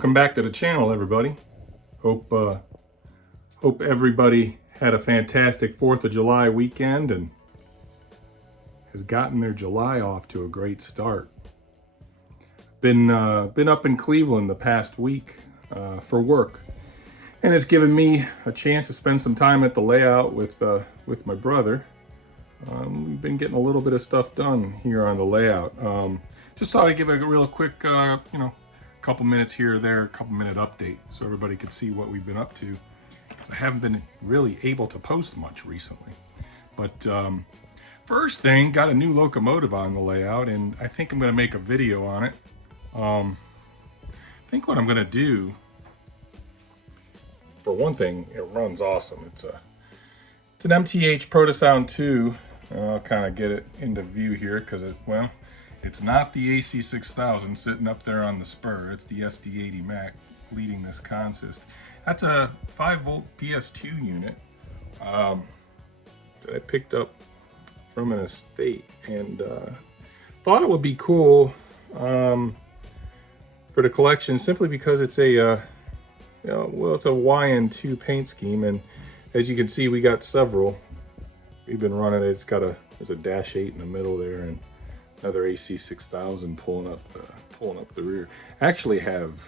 Welcome back to the channel, everybody. Hope everybody had a fantastic 4th of July weekend and has gotten their July off to a great start. Been up in Cleveland the past week for work, and it's given me a chance to spend some time at the layout with my brother. We've been getting a little bit of stuff done here on the layout. Just thought I'd give a real quick, couple minutes here or there, a couple minute update so everybody could see what we've been up to. I haven't been really able to post much recently. But first thing, got a new locomotive on the layout, and I think I'm going to make a video on it. I think what I'm going to do, for one thing, it runs awesome. It's an MTH Protosound 2. I'll kind of get it into view here because it's not the AC6000 sitting up there on the spur. It's the SD80MAC leading this consist. That's a 5-volt PS2 unit that I picked up from an estate, and thought it would be cool for the collection simply because it's a it's a YN2 paint scheme, and as you can see, we got several. We've been running it. There's a dash 8 in the middle there, and another AC6000 pulling up the rear. Actually have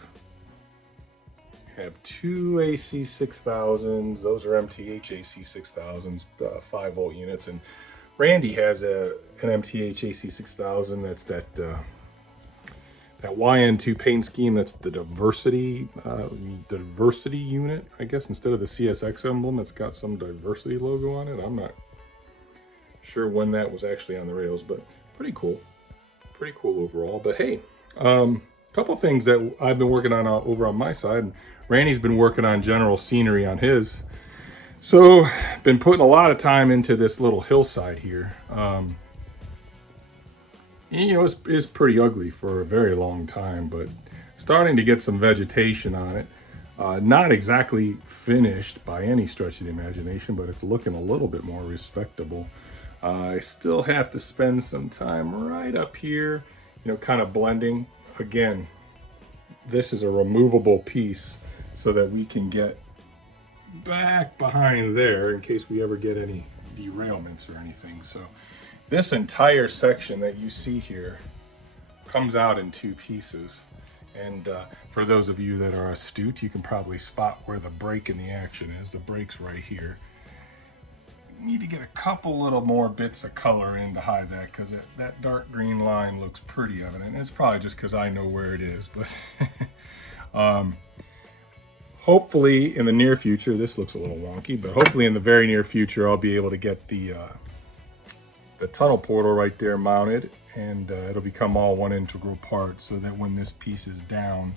two AC6000s. Those are MTH AC6000s, 5-volt units, and Randy has an MTH AC6000. That's that YN2 paint scheme. That's the diversity unit, I guess. Instead of the CSX emblem, it's got some diversity logo on it. I'm not sure when that was actually on the rails, but pretty cool overall. But hey, couple things that I've been working on over on my side. Randy's been working on general scenery on his, so been putting a lot of time into this little hillside here. It's pretty ugly for a very long time, but starting to get some vegetation on it. Not exactly finished by any stretch of the imagination, but it's looking a little bit more respectable. I still have to spend some time right up here, kind of blending. Again, this is a removable piece so that we can get back behind there in case we ever get any derailments or anything. So this entire section that you see here comes out in 2 pieces. And for those of you that are astute, you can probably spot where the break in the action is. The break's right here. Need to get a couple little more bits of color in to hide that, because that dark green line looks pretty evident. It's probably just because I know where it is, but hopefully in the near future, this looks a little wonky, but hopefully in the very near future, I'll be able to get the tunnel portal right there mounted, and it'll become all one integral part, so that when this piece is down,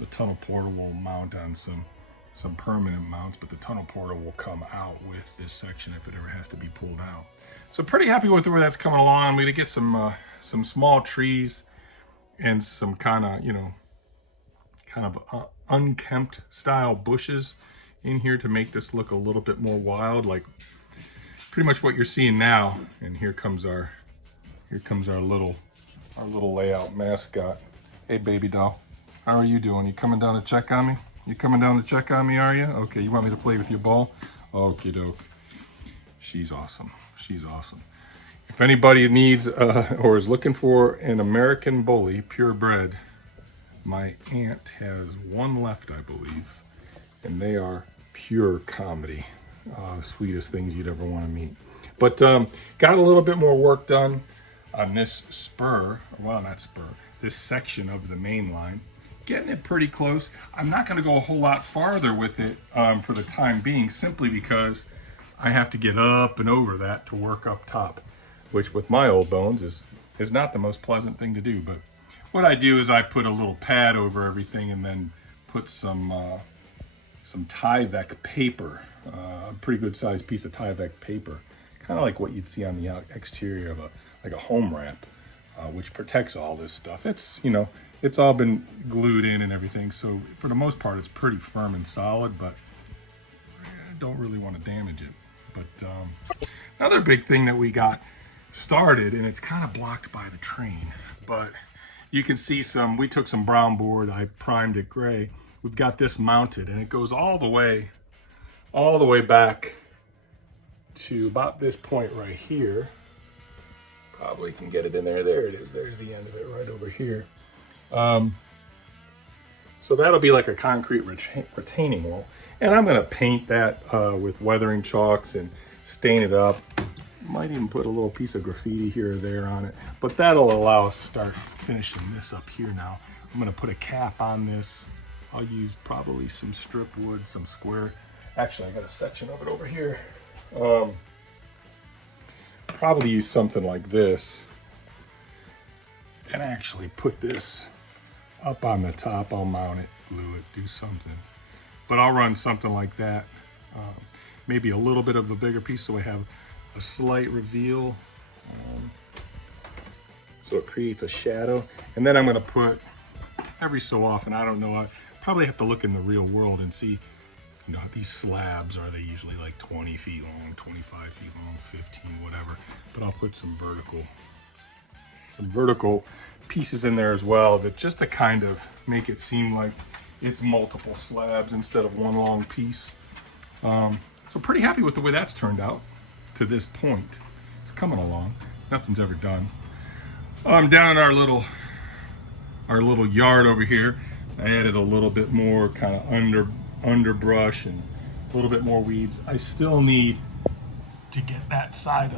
the tunnel portal will mount on some permanent mounts, but the tunnel portal will come out with this section if it ever has to be pulled out. So pretty happy with where that's coming along. I'm going to get some small trees and some kind of unkempt style bushes in here to make this look a little bit more wild, like pretty much what you're seeing now. And here comes our little layout mascot. Hey, baby doll, how are you doing? You coming down to check on me? You coming down to check on me, are you? Okay, you want me to play with your ball? Okie doke. She's awesome. She's awesome. If anybody needs or is looking for an American bully, purebred, my aunt has one left, I believe, and they are pure comedy. Sweetest things you'd ever want to meet. But got a little bit more work done on this spur, well, not spur, this section of the main line. Getting it pretty close. I'm not going to go a whole lot farther with it for the time being, simply because I have to get up and over that to work up top, which with my old bones is not the most pleasant thing to do. But what I do is I put a little pad over everything and then put some Tyvek paper, a pretty good sized piece of Tyvek paper, kind of like what you'd see on the exterior of a home wrap, which protects all this stuff. It's all been glued in and everything, so for the most part it's pretty firm and solid, but I don't really want to damage it. But another big thing that we got started, and it's kind of blocked by the train, but you can see we took some brown board, I primed it gray. We've got this mounted, and it goes all the way back to about this point right here. Probably can get it in there. There it is. There's the end of it right over here. So that'll be like a concrete retaining wall. And I'm going to paint that with weathering chalks and stain it up. Might even put a little piece of graffiti here or there on it. But that'll allow us to start finishing this up here now. I'm going to put a cap on this. I'll use probably some strip wood, some square. Actually, I got a section of it over here. Probably use something like this. And actually put this up on the top. I'll mount it, glue it, do something. But I'll run something like that. Maybe a little bit of a bigger piece so I have a slight reveal. So it creates a shadow. And then I'm going to put, every so often, I don't know, I probably have to look in the real world and see, you know, these slabs, are they usually like 20 feet long, 25 feet long, 15, whatever. But I'll put some vertical pieces in there as well, that just to kind of make it seem like it's multiple slabs instead of one long piece. So pretty happy with the way that's turned out to this point. It's coming along. Nothing's ever done. Down in our little yard over here, I added a little bit more kind of underbrush and a little bit more weeds. I still need to get that side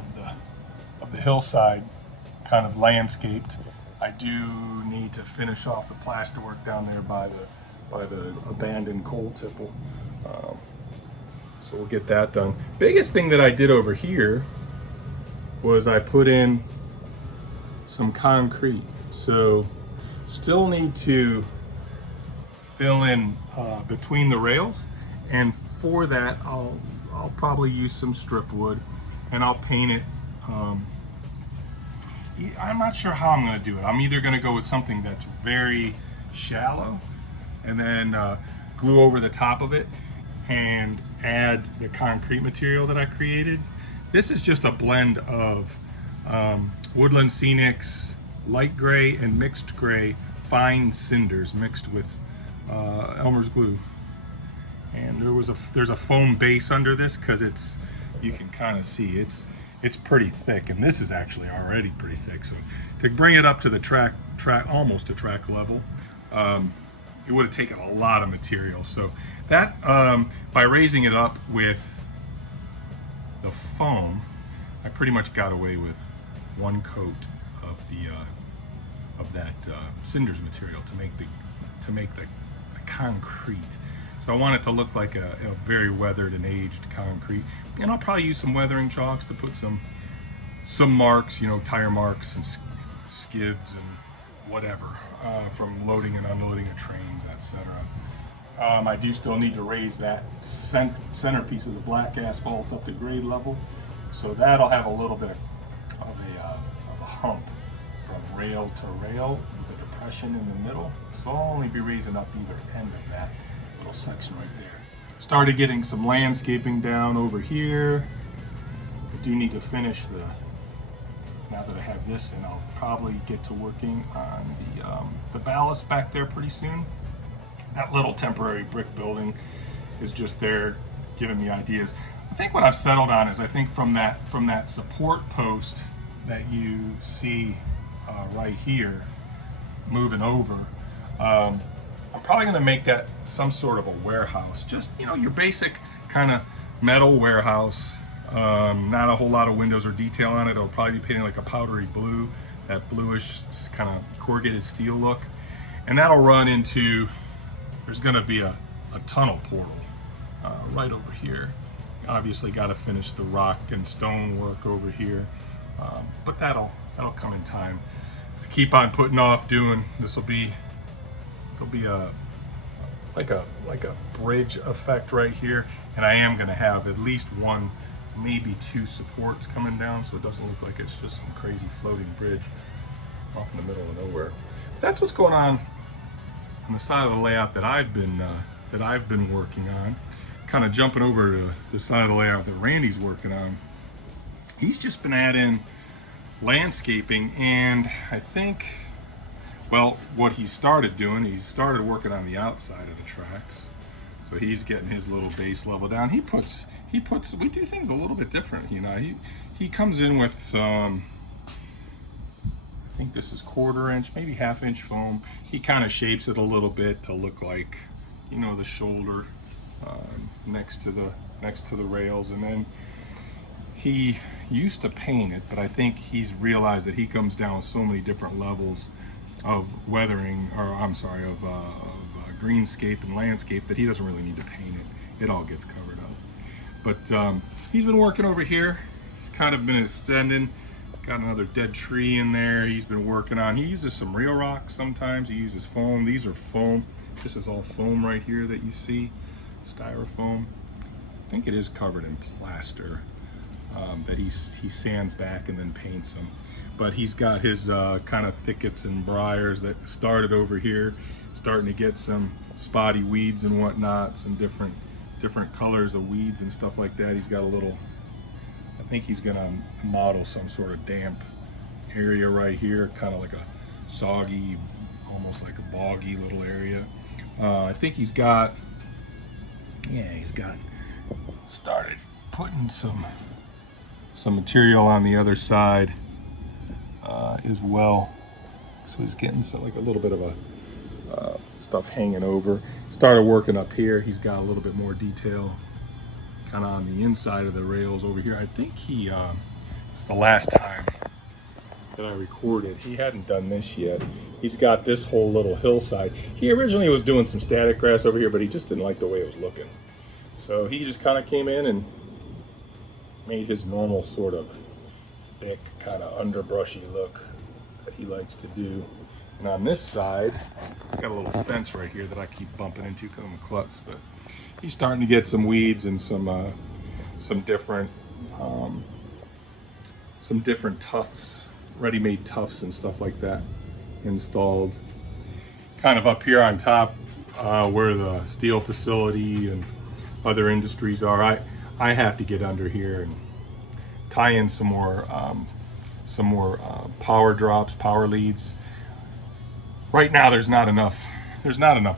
of the hillside kind of landscaped. I do need to finish off the plaster work down there by the abandoned coal tipple. So we'll get that done. Biggest thing that I did over here was I put in some concrete. So still need to fill in between the rails, and for that I'll probably use some strip wood and I'll paint it. I'm not sure how I'm going to do it. I'm either going to go with something that's very shallow and then glue over the top of it and add the concrete material that I created. This is just a blend of Woodland Scenics light gray and mixed gray fine cinders mixed with Elmer's glue. And there's a foam base under this because you can kind of see it's pretty thick, and this is actually already pretty thick. So to bring it up to the track almost to track level, it would have taken a lot of material. So that by raising it up with the foam, I pretty much got away with one coat of that cinders material to make the concrete. So I want it to look like a very weathered and aged concrete. And I'll probably use some weathering chalks to put some marks, you know, tire marks and skids and whatever, from loading and unloading of trains, etc. I do still need to raise that center piece of the black asphalt up to grade level. So that'll have a little bit of a hump from rail to rail with a depression in the middle. So I'll only be raising up either end of that little section right there. Started getting some landscaping down over here. I do need to finish now that I have this in, I'll probably get to working on the ballast back there pretty soon. That little temporary brick building is just there giving me ideas. I think what I've settled on is, I think from that support post that you see right here moving over, I'm probably going to make that some sort of a warehouse. Just, you know, your basic kind of metal warehouse. Not a whole lot of windows or detail on it. It'll probably be painted like a powdery blue, that bluish kind of corrugated steel look. And that'll run into, there's going to be a tunnel portal right over here. Obviously got to finish the rock and stone work over here, but that'll come in time. I keep on putting off doing this. There'll be like a bridge effect right here, and I am going to have at least one, maybe two supports coming down, so it doesn't look like it's just some crazy floating bridge off in the middle of nowhere. That's what's going on the side of the layout that I've been working on. Kind of jumping over to the side of the layout that Randy's working on. He's just been adding landscaping, and I think Well, what he started doing, he started working on the outside of the tracks. So he's getting his little base level down. We do things a little bit different, you know. He comes in with some, I think this is 1/4 inch, maybe 1/2 inch foam. He kind of shapes it a little bit to look like, you know, the shoulder next to the rails. And then he used to paint it, but I think he's realized that he comes down with so many different levels of weathering, or I'm sorry, of greenscape and landscape, that he doesn't really need to paint it. It all gets covered up. But he's been working over here. He's kind of been extending. Got another dead tree in there he's been working on. He uses some real rock sometimes. He uses foam. These are foam. This is all foam right here that you see, styrofoam. I think it is covered in plaster that he sands back and then paints them. But he's got his kind of thickets and briars that started over here, starting to get some spotty weeds and whatnot, some different colors of weeds and stuff like that. He's got a little, I think he's gonna model some sort of damp area right here, kind of like a soggy, almost like a boggy little area. I think he's got started putting some material on the other side as well. So he's getting like a little bit of a stuff hanging over. Started working up here. He's got a little bit more detail kind of on the inside of the rails over here. I think it's the last time that I recorded. He hadn't done this yet. He's got this whole little hillside. He originally was doing some static grass over here, but he just didn't like the way it was looking. So he just kind of came in and made his normal sort of thick, kind of underbrushy look that he likes to do. And on this side, it's got a little fence right here that I keep bumping into because I'm a klutz, but he's starting to get some weeds and some different tufts, ready-made tufts and stuff like that installed. Kind of up here on top where the steel facility and other industries are, I have to get under here and tie in some more power drops, power leads. Right now there's not enough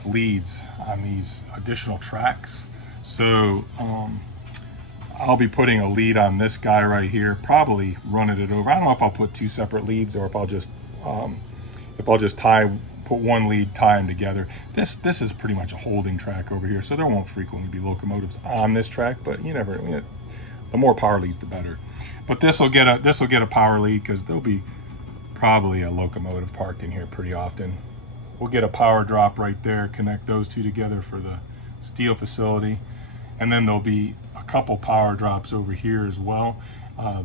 leads on these additional tracks, so I'll be putting a lead on this guy right here, probably running it over. I don't know if I'll put 2 separate leads or if I'll just put one lead, tie them together. This is pretty much a holding track over here, so there won't frequently be locomotives on this track, but you never, the more power leads the better. But this will get a power lead because there'll be probably a locomotive parked in here pretty often. We'll get a power drop right there, connect those two together for the steel facility, and then there'll be a couple power drops over here as well.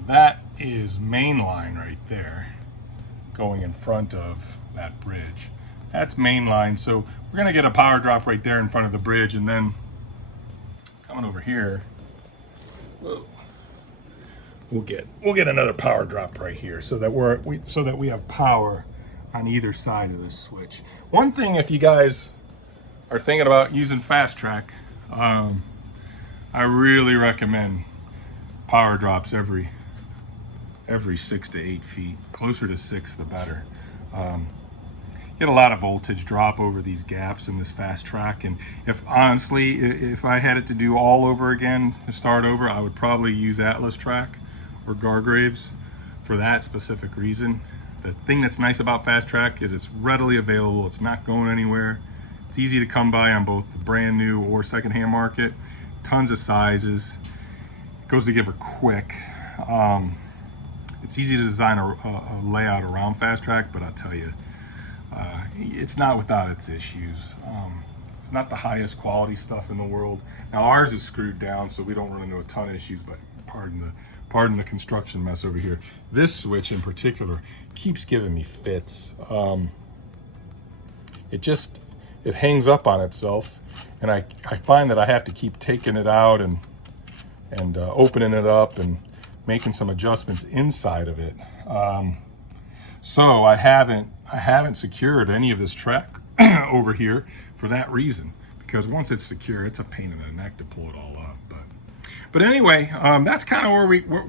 That is Mainline right there, going in front of that bridge. That's Mainline, so we're gonna get a power drop right there in front of the bridge, and then coming over here, whoa, we'll get another power drop right here, so that we have power on either side of this switch. One thing, if you guys are thinking about using Fastrack, I really recommend power drops every 6 to 8 feet. Closer to 6, the better. Get a lot of voltage drop over these gaps in this Fastrack, and if I had it to do all over again, to start over, I would probably use Atlas track or Gargraves for that specific reason. The thing that's nice about Fastrack is it's readily available. It's not going anywhere. It's easy to come by on both the brand new or secondhand market. Tons of sizes. It goes together quick. It's easy to design a layout around Fastrack, but I'll tell you, it's not without its issues. It's not the highest quality stuff in the world. Now ours is screwed down, so we don't run into a ton of issues, but pardon the construction mess over here. This switch in particular keeps giving me fits. It hangs up on itself, and I find that I have to keep taking it out and opening it up and making some adjustments inside of it. So I haven't secured any of this track over here for that reason, because once it's secure, it's a pain in the neck to pull it all up. But anyway, that's kind of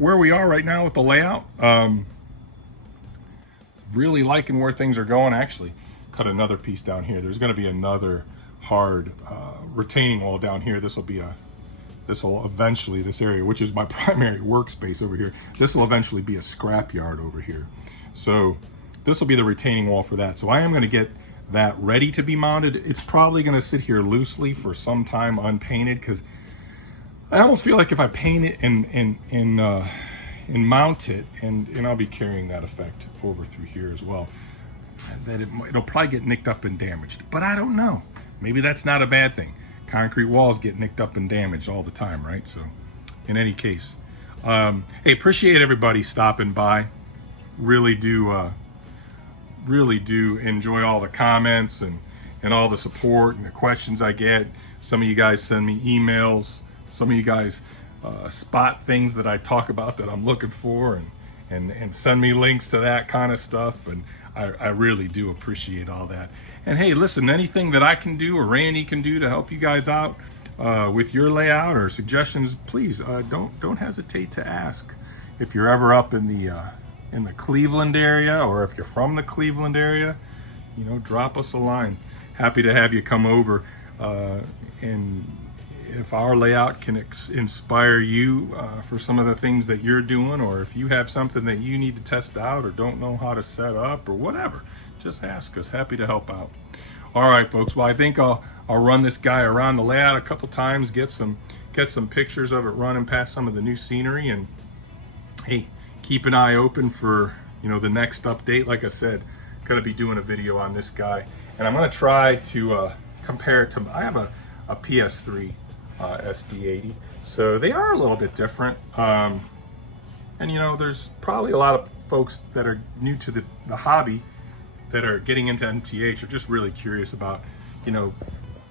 where we are right now with the layout. Really liking where things are going. Actually, cut another piece down here. There's going to be another hard retaining wall down here. This will eventually, this area, which is my primary workspace over here, this will eventually be a scrap yard over here. So this will be the retaining wall for that. So I am going to get that ready to be mounted. It's probably going to sit here loosely for some time unpainted, because I almost feel like if I paint it and mount it, and I'll be carrying that effect over through here as well, that it'll probably get nicked up and damaged. But I don't know. Maybe that's not a bad thing. Concrete walls get nicked up and damaged all the time, right? So in any case, hey, appreciate everybody stopping by. Really do enjoy all the comments and all the support and the questions I get. Some of you guys send me emails. Some of you guys spot things that I talk about that I'm looking for and send me links to that kind of stuff. And I really do appreciate all that. And hey, listen, anything that I can do or Randy can do to help you guys out with your layout or suggestions, please don't hesitate to ask. If you're ever up in the Cleveland area, or if you're from the Cleveland area, you know, drop us a line. Happy to have you come over, and if our layout can inspire you for some of the things that you're doing, or if you have something that you need to test out or don't know how to set up or whatever, just ask us. Happy to help out. All right, folks. Well, I think I'll run this guy around the layout a couple times, get some pictures of it running past some of the new scenery, and hey, keep an eye open for, you know, the next update. Like I said, gonna be doing a video on this guy, and I'm gonna try to compare it to, I have a PS3 SD80, so they are a little bit different, and you know, there's probably a lot of folks that are new to the hobby that are getting into MTH are just really curious about, you know,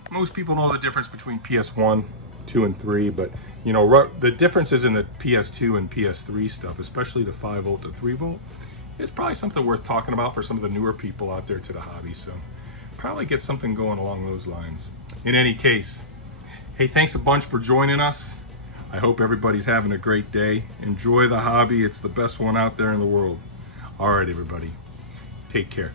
most people know the difference between PS1, 2, and 3, but you know, the differences in the PS2 and PS3 stuff, especially the 5 volt to 3 volt, is probably something worth talking about for some of the newer people out there to the hobby. So probably get something going along those lines. In any case, hey, thanks a bunch for joining us. I hope everybody's having a great day. Enjoy the hobby. It's the best one out there in the world. All right, everybody. Take care.